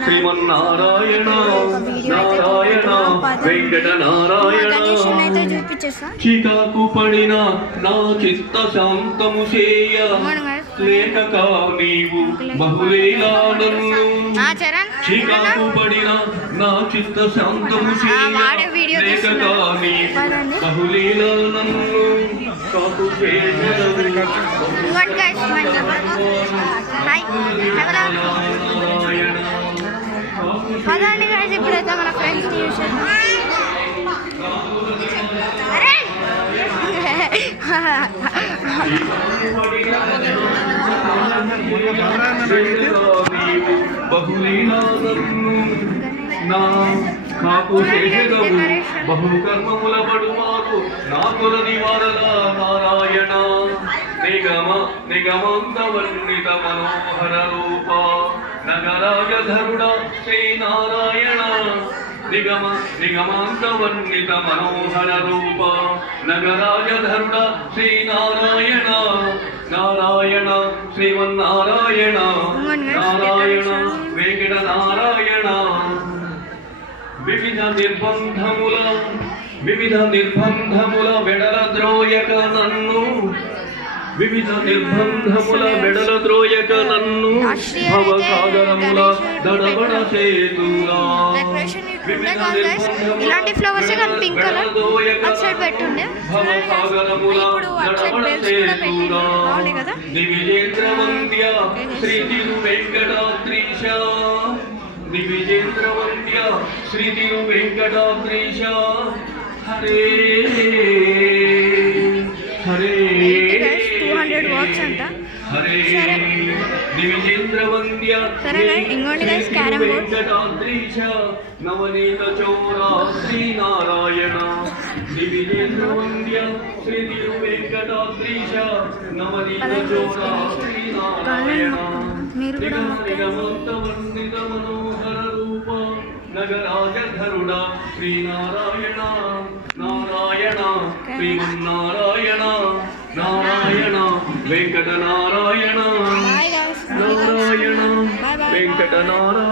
శ్రీమన్నారాయణ నారాయణ వెంకట నారాయణ చికాకు పడిన నా చిత్త శాంతము చేయ లేఖక నీవు బహుళీలాడను చికాకు పడిన నా చిత్త శాంతము చేయ లేఖక నీవు బహుళీలాడను కాకు పదండి గాయ్స్, ఇప్పుడైతే మన ఫ్రెండ్స్ యూస్ బహుకర్మముల పడుమారు నా కొలది వారల నారాయణ నిగమంత వర్ణిత మనోహర రూప నగరాజధరుడ శ్రీనారాయణ నిగమాంత వర్ణిత మనోహర రూప నగరాజధరుడ శ్రీనారాయణ నారాయణ శ్రీమన్నారాయణ నారాయణ వెంకట నారాయణ వివిధ నిర్బంధముల వెడల ద్రోయక నన్ను భవసాగరముల దడబడ చేతులా ఇలాంటి ఫ్లవర్స్ కానీ పింక్ కలర్ అటు సైడ్ పెట్టుండే ఇప్పుడు అటు సైడ్ బెల్స్ కూడా పెట్టింది కదా. దివిజేంద్ర వంద్య శ్రీ తిరు వెంకటాద్రీశ దివిజేంద్ర వంద్య శ్రీ తిరు వెంకటాద్రీశ హరే హరే 200 వాట్స్ అంట. సరే ఇంకోటి గైస్ క్యారమ్ బోర్డ్ నవనీత చౌరా శ్రీనారాయణ దివిజేంద్ర వంద్య శ్రీ తిరు వెంకటాద్రీశ నవనీత చౌరా శ్రీనారాయణ నిగమంత వర్ణిత మనోహర రూప నగరాజధరుడ శ్రీనారాయణ నారాయణ శ్రీమన్నారాయణ నారాయణ వెంకట నారాయణ నారాయణ వెంకట నారాయణ.